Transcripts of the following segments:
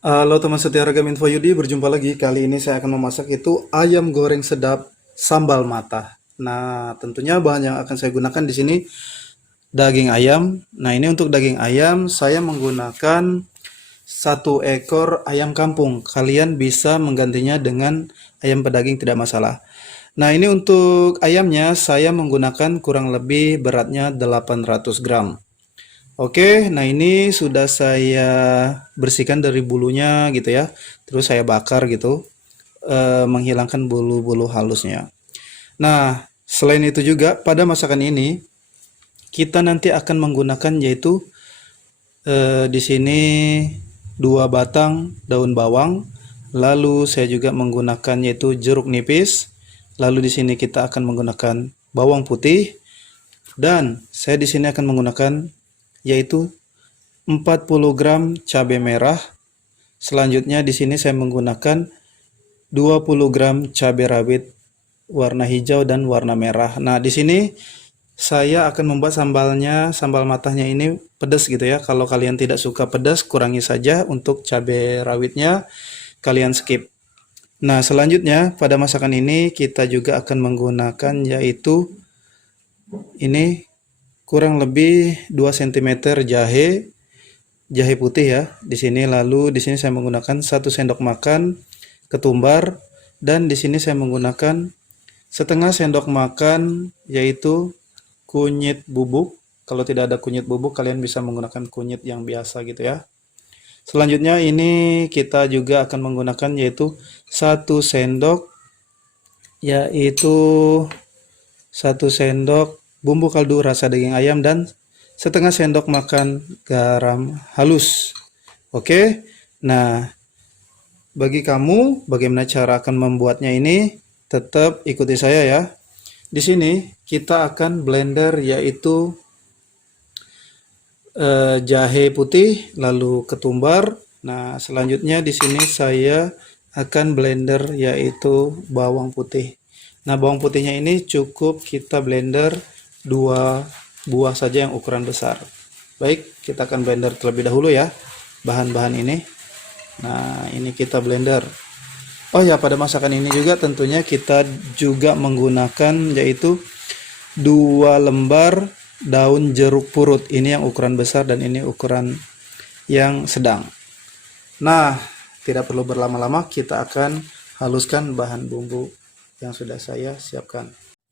Halo teman setia Ragam Info Yudi, berjumpa lagi. Kali ini saya akan memasak itu ayam goreng sedap sambal mata. Nah, tentunya bahan yang akan saya gunakan di sini daging ayam. Nah, ini untuk daging ayam saya menggunakan satu ekor ayam kampung. Kalian bisa menggantinya dengan ayam pedaging tidak masalah. Nah, ini untuk ayamnya saya menggunakan kurang lebih beratnya 800 gram. Oke, nah ini sudah saya bersihkan dari bulunya gitu ya. Terus saya bakar gitu, menghilangkan bulu-bulu halusnya. Nah, selain itu juga pada masakan ini kita nanti akan menggunakan yaitu di sini dua batang daun bawang, lalu saya juga menggunakan yaitu jeruk nipis, lalu di sini kita akan menggunakan bawang putih dan saya di sini akan menggunakan yaitu 40 gram cabai merah. Selanjutnya di sini saya menggunakan 20 gram cabai rawit warna hijau dan warna merah. Nah, di sini saya akan membuat sambalnya, sambal matahnya ini pedas gitu ya. Kalau kalian tidak suka pedas, kurangi saja untuk cabai rawitnya, kalian skip. Nah, selanjutnya pada masakan ini kita juga akan menggunakan yaitu ini kurang lebih 2 cm jahe putih ya di sini. Lalu di sini saya menggunakan 1 sendok makan ketumbar dan di sini saya menggunakan setengah sendok makan yaitu kunyit bubuk. Kalau tidak ada kunyit bubuk kalian bisa menggunakan kunyit yang biasa gitu ya. Selanjutnya ini kita juga akan menggunakan yaitu 1 sendok yaitu 1 sendok bumbu kaldu rasa daging ayam dan setengah sendok makan garam halus. Oke, nah bagi kamu bagaimana cara akan membuatnya ini, tetap ikuti saya ya. Di sini kita akan blender yaitu jahe putih, lalu ketumbar. Nah, selanjutnya di sini saya akan blender yaitu bawang putih. Nah, bawang putihnya ini cukup kita blender 2 buah saja yang ukuran besar. Baik, kita akan blender terlebih dahulu ya bahan-bahan ini. Nah, ini kita blender. Oh ya, pada masakan ini juga tentunya kita juga menggunakan yaitu 2 lembar daun jeruk purut. Ini yang ukuran besar dan ini ukuran yang sedang. Nah, tidak perlu berlama-lama, kita akan haluskan bahan bumbu yang sudah saya siapkan.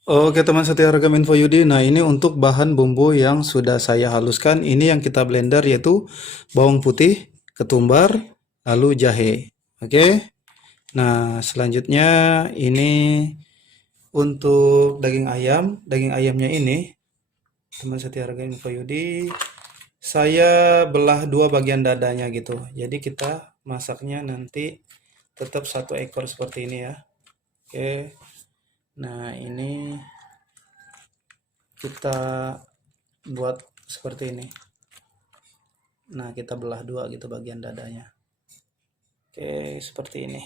Oke teman setia Ragam Info Yudi, nah ini untuk bahan bumbu yang sudah saya haluskan. Ini yang kita blender yaitu bawang putih, ketumbar, lalu jahe. Oke. Nah, selanjutnya ini untuk daging ayam. Daging ayamnya ini, teman setia Harga Info Yudi, saya belah 2 bagian dadanya gitu. Jadi kita masaknya nanti tetap 1 ekor seperti ini ya. Oke. Nah, ini kita buat seperti ini. Nah, kita belah 2 gitu bagian dadanya. Oke, seperti ini.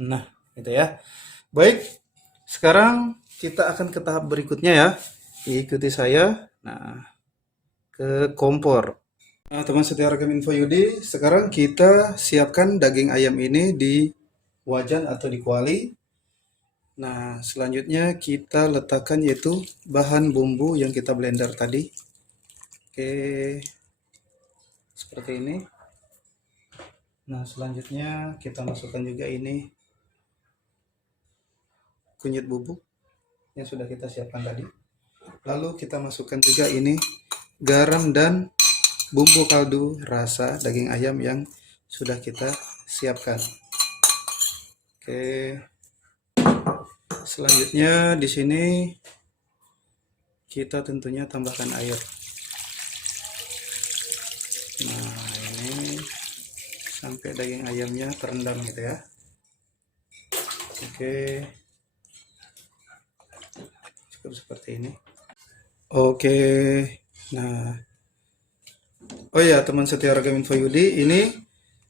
Nah, gitu ya. Baik, sekarang kita akan ke tahap berikutnya ya. Ikuti saya. Nah, ke kompor. Nah, teman setia Ragam Info Yudi, sekarang kita siapkan daging ayam ini di wajan atau di kuali. Nah, selanjutnya kita letakkan yaitu bahan bumbu yang kita blender tadi. Oke, seperti ini. Nah, selanjutnya kita masukkan juga ini kunyit bubuk yang sudah kita siapkan tadi. Lalu kita masukkan juga ini garam dan bumbu kaldu rasa daging ayam yang sudah kita siapkan. Oke. Selanjutnya di sini kita tentunya tambahkan air. Nah, ini sampai daging ayamnya terendam gitu ya. Oke. Cukup seperti ini. Oke. Nah, oh ya, teman setia Ragam Info Yudi, ini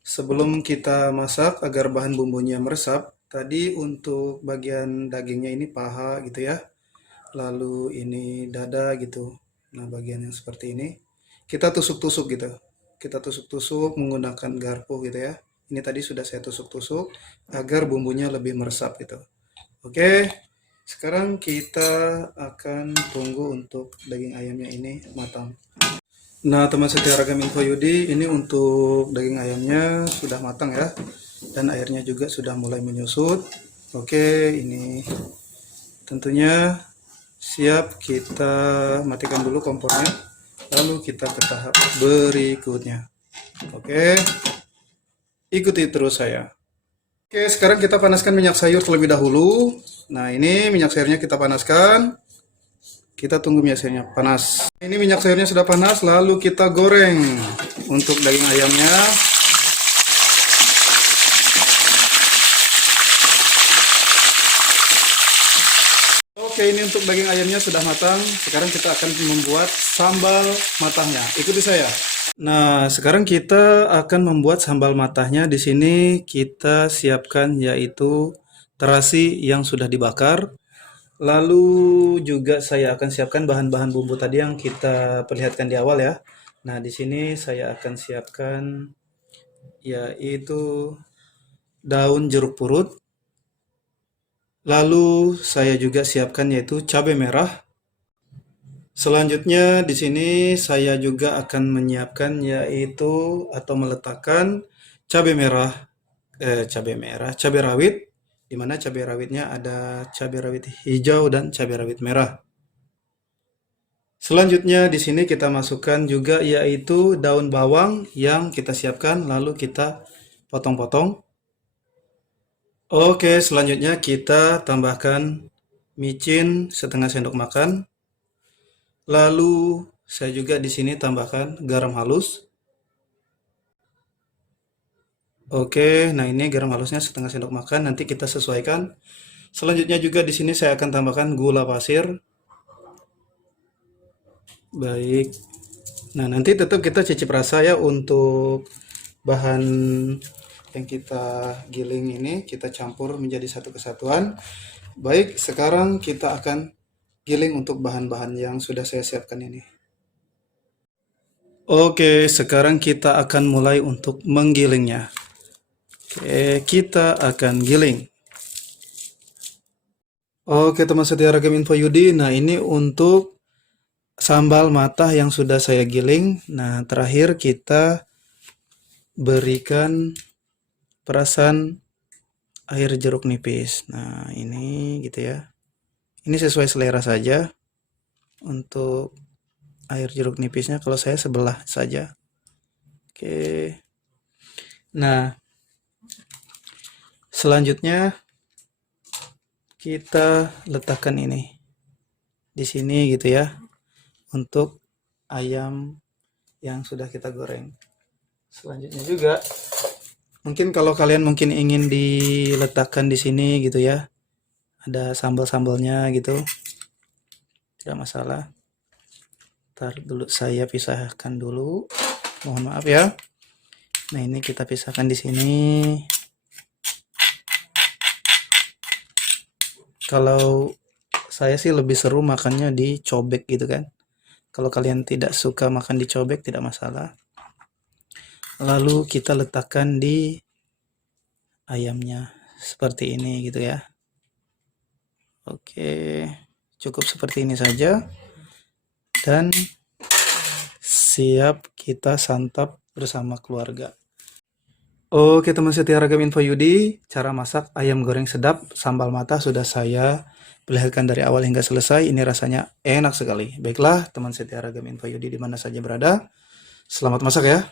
sebelum kita masak agar bahan bumbunya meresap, tadi untuk bagian dagingnya ini paha gitu ya. Lalu ini dada gitu. Nah, bagian yang seperti ini kita tusuk-tusuk gitu. kita tusuk-tusuk menggunakan garpu gitu ya. Ini tadi sudah saya tusuk-tusuk agar bumbunya lebih meresap gitu. Oke, sekarang kita akan tunggu untuk daging ayamnya ini matang. Nah, teman setia Ragam Info Yudi, ini untuk daging ayamnya sudah matang ya. Dan airnya juga sudah mulai menyusut. Oke, ini tentunya siap kita matikan dulu kompornya. Lalu kita ke tahap berikutnya. Oke, ikuti terus saya. Oke, sekarang kita panaskan minyak sayur terlebih dahulu. Nah, ini minyak sayurnya kita panaskan. Kita tunggu minyak sayurnya panas. Ini minyak sayurnya sudah panas, lalu kita goreng untuk daging ayamnya. Oke, ini untuk daging ayamnya sudah matang. Sekarang kita akan membuat sambal matahnya. Ikuti saya. Nah, sekarang kita akan membuat sambal matahnya. Di sini kita siapkan yaitu terasi yang sudah dibakar. Lalu juga saya akan siapkan bahan-bahan bumbu tadi yang kita perlihatkan di awal ya. Nah, di sini saya akan siapkan yaitu daun jeruk purut. Lalu saya juga siapkan yaitu cabai merah. Selanjutnya di sini saya juga akan menyiapkan yaitu atau meletakkan cabai merah, cabai rawit, di mana cabai rawitnya ada cabai rawit hijau dan cabai rawit merah. Selanjutnya di sini kita masukkan juga yaitu daun bawang yang kita siapkan lalu kita potong-potong. Oke, selanjutnya kita tambahkan micin setengah sendok makan. Lalu saya juga di sini tambahkan garam halus. Oke, nah ini garam halusnya setengah sendok makan, nanti kita sesuaikan. Selanjutnya juga di sini saya akan tambahkan gula pasir. Baik. Nah, nanti tetap kita cicip rasa ya untuk bahan yang kita giling ini, kita campur menjadi satu kesatuan. Baik, sekarang kita akan giling untuk bahan-bahan yang sudah saya siapkan ini. Oke, sekarang kita akan mulai untuk menggilingnya. Oke, kita akan giling. Oke, teman setia Ragam Info Yudi. Nah, ini untuk sambal matah yang sudah saya giling. Nah, terakhir kita berikan perasan air jeruk nipis. Nah, ini gitu ya. Ini sesuai selera saja. Untuk air jeruk nipisnya kalau saya sebelah saja. Oke. Nah, selanjutnya kita letakkan ini di sini gitu ya. Untuk ayam yang sudah kita goreng. Selanjutnya juga mungkin kalau kalian mungkin ingin diletakkan di sini gitu ya. Ada sambal-sambalnya gitu. Tidak masalah. Ntar dulu saya pisahkan dulu. Mohon maaf ya. Nah, ini kita pisahkan di sini. Kalau saya sih lebih seru makannya di cobek gitu kan. Kalau kalian tidak suka makan di cobek tidak masalah. Lalu kita letakkan di ayamnya seperti ini gitu ya. Oke, cukup seperti ini saja. Dan siap kita santap bersama keluarga. Oke, teman setia Ragam Info Yudi, cara masak ayam goreng sedap sambal matah sudah saya perlihatkan dari awal hingga selesai. Ini rasanya enak sekali. Baiklah, teman setia Ragam Info Yudi di mana saja berada. Selamat masak ya.